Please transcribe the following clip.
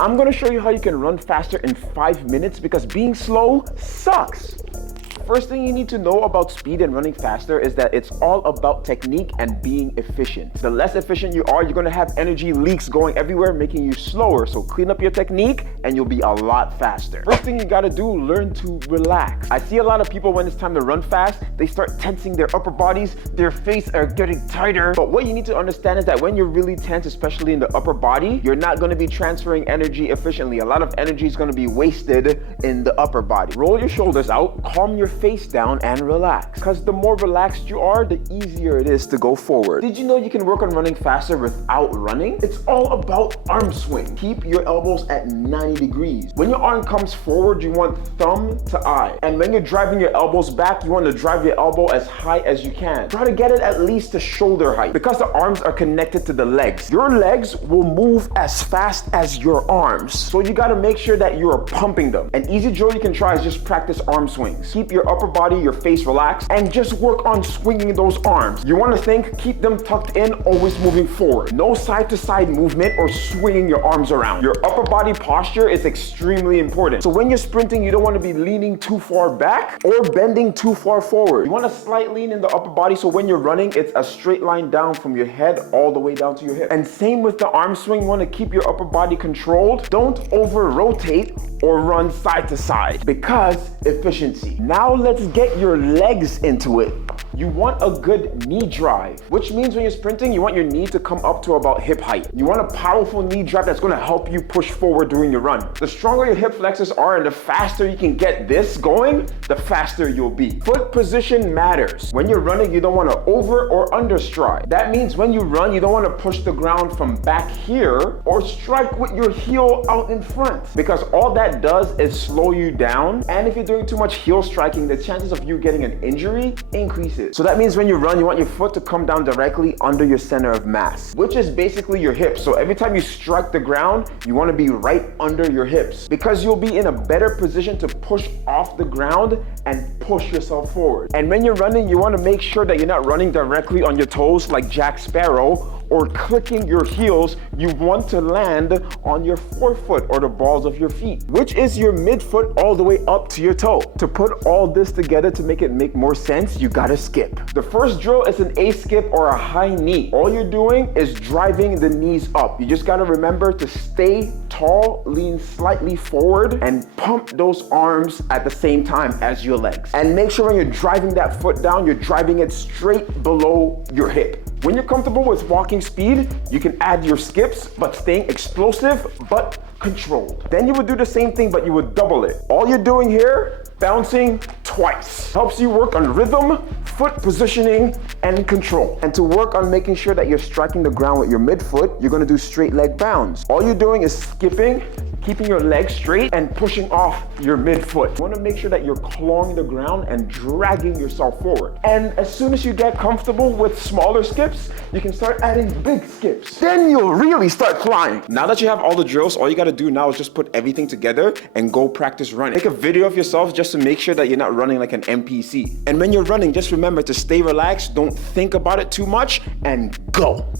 I'm gonna show you how you can run faster in 5 minutes because being slow sucks. First thing you need to know about speed and running faster is that it's all about technique and being efficient. The less efficient you are, you're gonna have energy leaks going everywhere, making you slower. So clean up your technique and you'll be a lot faster. First thing you gotta do, learn to relax. I see a lot of people when it's time to run fast, they start tensing their upper bodies, their face are getting tighter. But what you need to understand is that when you're really tense, especially in the upper body, you're not gonna be transferring energy efficiently. A lot of energy is gonna be wasted in the upper body. Roll your shoulders out, calm your face down and relax. Because the more relaxed you are, the easier it is to go forward. Did you know you can work on running faster without running? It's all about arm swing. Keep your elbows at 90 degrees. When your arm comes forward, you want thumb to eye. And when you're driving your elbows back, you want to drive your elbow as high as you can. Try to get it at least to shoulder height because the arms are connected to the legs. Your legs will move as fast as your arms. So you got to make sure that you're pumping them. An easy drill you can try is just practice arm swings. Keep your upper body, your face relaxed, and just work on swinging those arms. You want to think, keep them tucked in, always moving forward. No side to side movement or swinging your arms around. Your upper body posture is extremely important. So when you're sprinting, you don't want to be leaning too far back or bending too far forward. You want a slight lean in the upper body so when you're running, it's a straight line down from your head all the way down to your hip. And same with the arm swing, you want to keep your upper body controlled. Don't over rotate or run side to side because efficiency. Now let's get your legs into it. You want a good knee drive, which means when you're sprinting, you want your knee to come up to about hip height. You want a powerful knee drive that's gonna help you push forward during your run. The stronger your hip flexors are and the faster you can get this going, the faster you'll be. Foot position matters. When you're running, you don't wanna over or under stride. That means when you run, you don't wanna push the ground from back here or strike with your heel out in front because all that does is slow you down. And if you're doing too much heel striking, the chances of you getting an injury increases. So that means when you run, you want your foot to come down directly under your center of mass, which is basically your hips. So every time you strike the ground, you want to be right under your hips because you'll be in a better position to push off the ground and push yourself forward. And when you're running, you want to make sure that you're not running directly on your toes like Jack Sparrow or clicking your heels. You want to land on your forefoot or the balls of your feet, which is your midfoot all the way up to your toe. To put all this together to make it make more sense, you gotta skip. The first drill is an A skip or a high knee. All you're doing is driving the knees up. You just gotta remember to stay tall, lean slightly forward, and pump those arms at the same time as your legs. And make sure when you're driving that foot down, you're driving it straight below your hip. When you're comfortable with walking speed, you can add your skips, but staying explosive, but controlled. Then you would do the same thing, but you would double it. All you're doing here, bouncing twice. Helps you work on rhythm, foot positioning, and control. And to work on making sure that you're striking the ground with your midfoot, you're gonna do straight leg bounds. All you're doing is skipping, keeping your legs straight and pushing off your midfoot. You want to make sure that you're clawing the ground and dragging yourself forward. And as soon as you get comfortable with smaller skips, you can start adding big skips. Then you'll really start flying. Now that you have all the drills, all you got to do now is just put everything together and go practice running. Take a video of yourself just to make sure that you're not running like an NPC. And when you're running, just remember to stay relaxed, don't think about it too much, and go.